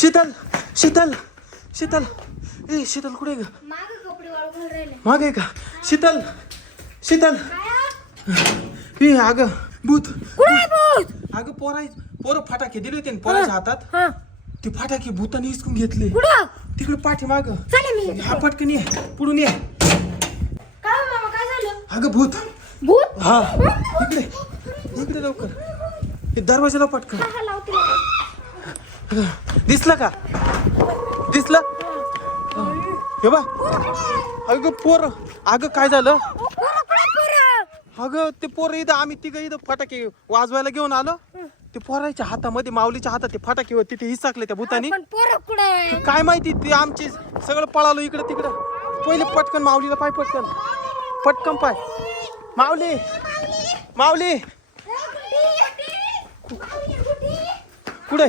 शीतल शीतल शीतल. ए शीतल कुठे ग? माग कपडे वाळू घालून राहिले. मागे का? शीतल शीतल. ए अग भूत. अगं पोराय पोरं फटाके दिले होते ना पोराच्या हातात. हा. ते फटाके भूताने हिसकून घेतले. तिकडे पाठी माग. हा पटकन ये. पुढून ये. हो अगं भूत. भूत? हा. इकडे. इकडे लवकर. हे दरवाजाला पटकन. दिसलं का? दिसलं? हे बा अगं पोर. अगं काय झालं? अगं ते पोर इथं आम्ही तिघ इथं फटाके वाजवायला घेऊन आलो. ते पोराच्या हातामध्ये माऊलीच्या हातात ते फटाके होते ते हिसकले त्या भूतानी. काय माहिती ते आमची सगळं पळालो इकडं तिकडं. पहिले पटकन माऊलीला पाय पटकन. पटकन पाय. माऊली! माऊली! कुठे